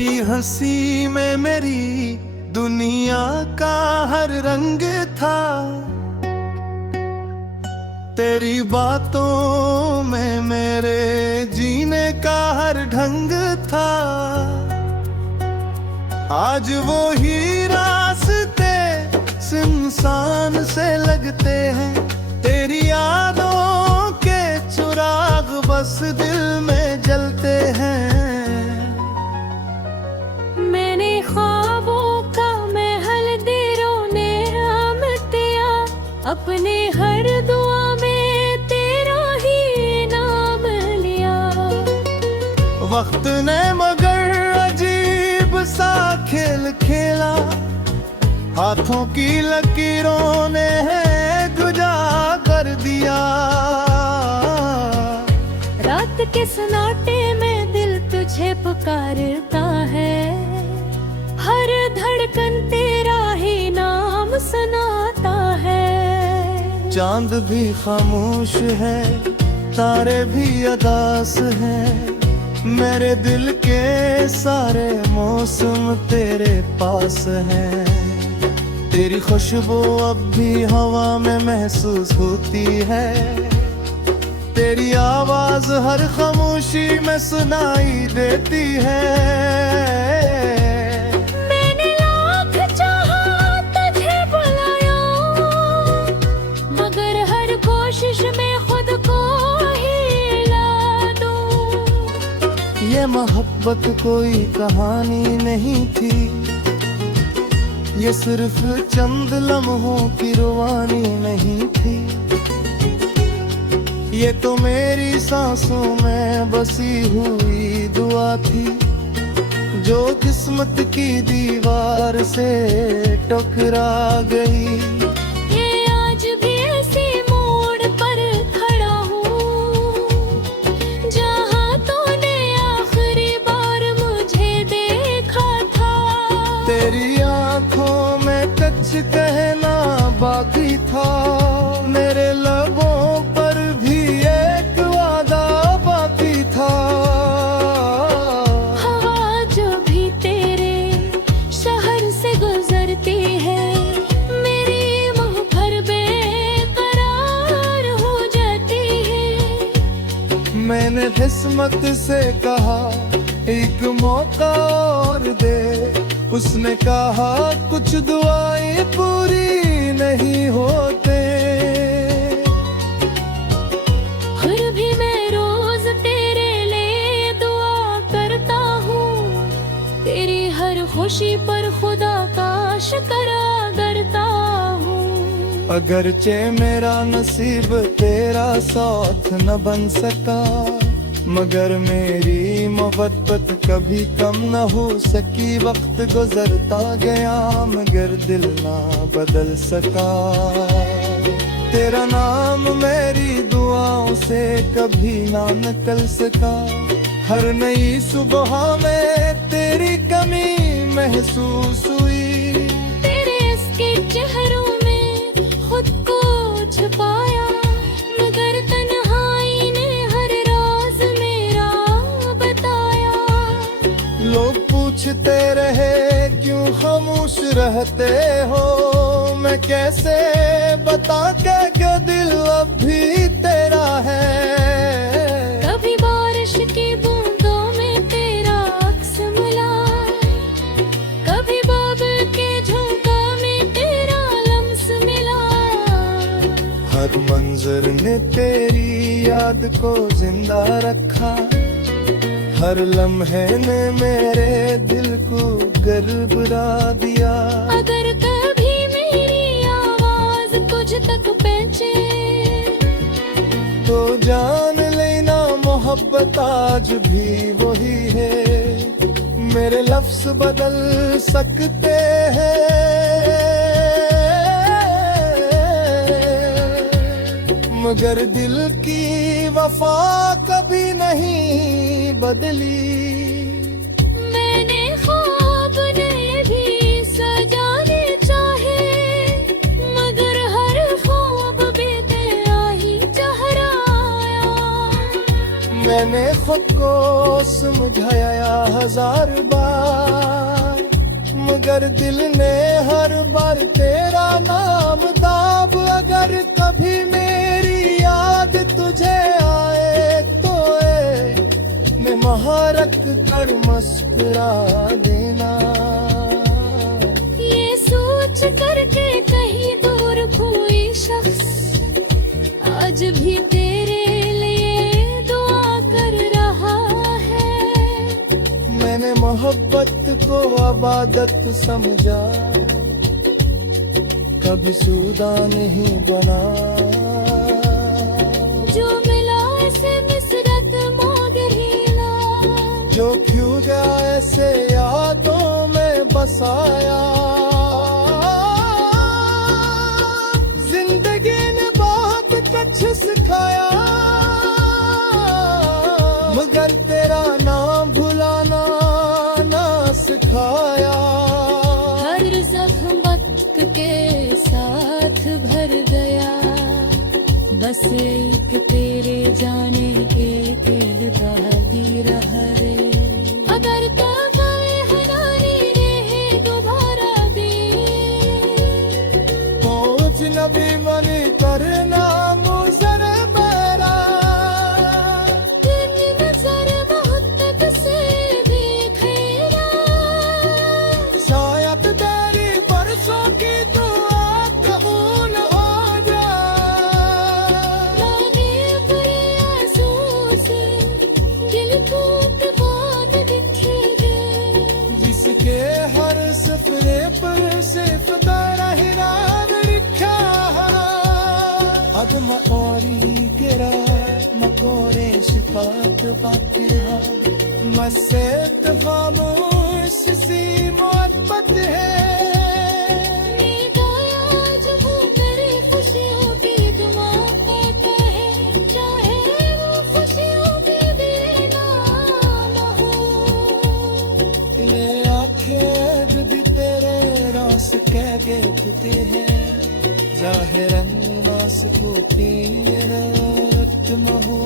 तेरी हंसी में मेरी दुनिया का हर रंग था, तेरी बातों में मेरे जीने का हर ढंग था। आज वो ही रास्ते सुनसान से लगते हैं, तेरी यादों के चिराग बस दिल में जलते हैं। मैंने ख्वाबों का महल दिलों ने राम दिया, अपने हर दुआ में तेरा ही नाम लिया। वक्त ने मगर अजीब सा खेल खेला, हाथों की लकीरों ने गुजा कर दिया। रात के सन्नाटे में दिल तुझे पुकारता है, हर धड़कन तेरा ही नाम सुनाता है। चांद भी खामोश है, तारे भी अदास हैं, मेरे दिल के सारे मौसम तेरे पास हैं। तेरी खुशबू अब भी हवा में महसूस होती है, तेरी आवाज हर खामोशी में सुनाई देती है। मैंने लाख चाहा तुझे बुलाया, मगर हर कोशिश में खुद को ही ला दूं। ये मोहब्बत कोई कहानी नहीं थी, ये सिर्फ चंद लम्हों की रुवानी नहीं थी। ये तो मेरी सांसों में बसी हुई दुआ थी, जो किस्मत की दीवार से टकरा गई। ये आज भी ऐसी मोड़ पर खड़ा हूँ, जहाँ तूने आखिरी बार मुझे देखा था। तेरी आंखों में सच कहना बाकी था, मेरे लबों पर भी एक वादा बाकी था। हवा जो भी तेरे शहर से गुजरती है, मेरी मुँह पर बेकरार हो जाती है। मैंने किस्मत से कहा एक मौका और दे, उसने कहा कुछ दुआएं पूरी नहीं होते। फिर भी मैं रोज तेरे लिए दुआ करता हूँ, तेरी हर खुशी पर खुदा का शुक्र करता हूँ। अगरचे मेरा नसीब तेरा साथ न बन सका, मगर मेरी मोहब्बत कभी कम न हो सकी। वक्त गुजरता गया मगर दिल ना बदल सका, तेरा नाम मेरी दुआओं से कभी ना निकल सका। हर नई सुबह में तेरी कमी महसूस हुई, तेरे इसके चेहरों में खुद को छुपाया, मगर तन्हाई ने हर राज मेरा बताया। लोग पूछते रहे क्यों खामोश रहते हो, मैं कैसे बता के दिल अब भी तेरा है। कभी बारिश की बूंदों में तेरा अक्स मिला, कभी बादल के झोंका में तेरा लम्स मिला। हर मंजर ने तेरी याद को जिंदा रखा, हर लम्हे ने मेरे दिल को गरबरा दिया। अगर कभी मेरी आवाज तुझ तक पहुंचे, तो जान लेना मोहब्बत आज भी वही है। मेरे लफ्ज बदल सकते हैं, मगर दिल की वफा कभी नहीं बदली। मैंने ख्वाब ने भी सजाने चाहे, मगर हर ख्वाब बेतेरा ही चेहरा आया। मैंने खुद को समझाया 1000 बार, मगर दिल ने हर बार तेरा नाम दाब। अगर कभी मेरी याद तुझे आए तो मैं महारत कर मुस्कुरा देना। ये सोच करके कहीं दूर कोई शख्स आज भी तेरे लिए दुआ कर रहा है। मैंने मोहब्बत को इबादत समझा, कभी सूदा नहीं बना। जो मिला ऐसे मिसरत मांग ही ना, जो क्यों गया ऐसे यादों में बसाया। जिंदगी ने बहुत कुछ सिखाया, मगर तेरा नाम भुलाना ना सिखाया। हर जख्म वक्त के साथ भर गया, बस एक तेरे जाने के तेरी रहा रे। अगर तवाए हरानी रहे दोबारा भी, पहुंच नबी बनी करना मुझर बरा। दिन नजर मोहब्बत से देखेगा, शायद तेरी बरसों की दुआ कबूल हो जाए। लाने बुरे आंसू से दिल टूट बात दिखेगा। जिसके हर सफरे पर सिर्फ तेरा ही नाम लिखा है। अदम औरी गिरा मकोरे शिफात बाकिरा, मस्से खामोश सी मोहब्बत है। निगाया जब वो करे खुशियों की दुआ पाता है, चाहे वो खुशियों की बेनाम हो। ये आंखें भी तेरे रास कह देखते हैं, जाहिरन नास को तीरत महू।